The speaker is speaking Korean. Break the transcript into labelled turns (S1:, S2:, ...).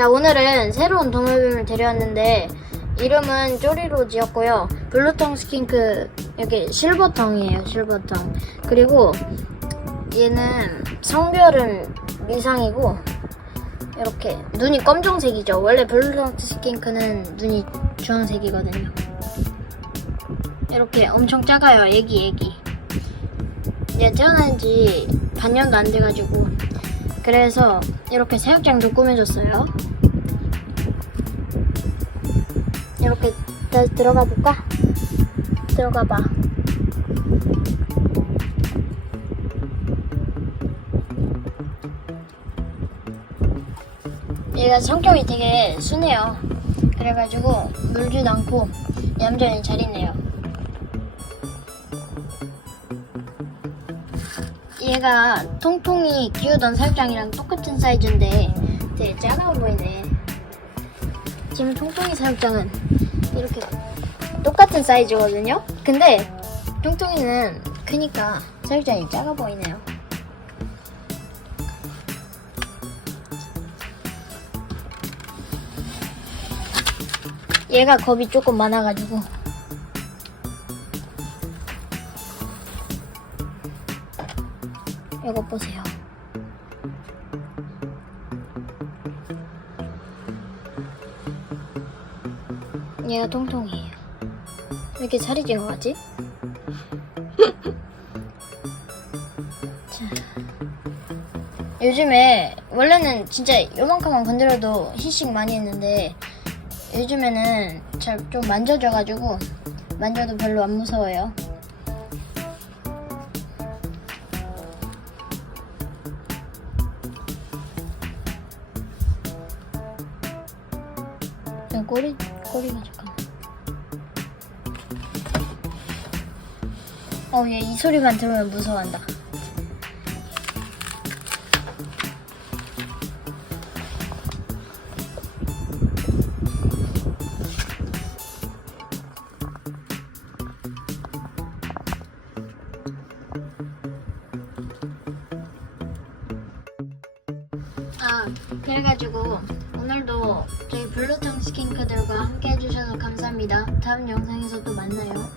S1: 자, 오늘은 새로운 동물뱀을 데려왔는데, 이름은 쪼리로 지었고요. 블루텅 스킨크, 여기 실버텅이에요, 실버텅. 그리고, 얘는 성별은 미상이고, 이렇게, 눈이 검정색이죠. 원래 블루텅 스킨크는 눈이 주황색이거든요. 이렇게 엄청 작아요, 애기, 애기. 얘 태어난 지 반년도 안 돼가지고, 그래서 이렇게 사육장도 꾸며줬어요. 이렇게 들어가 볼까? 들어가 봐. 얘가 성격이 되게 순해요. 그래가지고 물지도 않고 얌전히 잘 있네요. 얘가 통통이 키우던 사육장이랑 똑같은 사이즈인데 되게 작아 보이네. 지금 통통이 사육장은 이렇게 똑같은 사이즈거든요. 근데 통통이는 크니까 사육장이 작아 보이네요. 얘가 겁이 조금 많아가지고 이거 보세요. 얘가 통통이에요. 왜 이렇게 살이? 자. 요즘에 원래는 진짜 요만큼만 건드려도 희식 많이 했는데 요즘에는 잘 좀 만져져가지고 만져도 별로 안 무서워요. 야, 꼬리, 꼬리가 잠깐만. 어, 얘 이 소리만 들으면 무서워한다. 아, 그래가지고 오늘도 저희 블루텅 스킨크들과 함께 해주셔서 감사합니다. 다음 영상에서 또 만나요.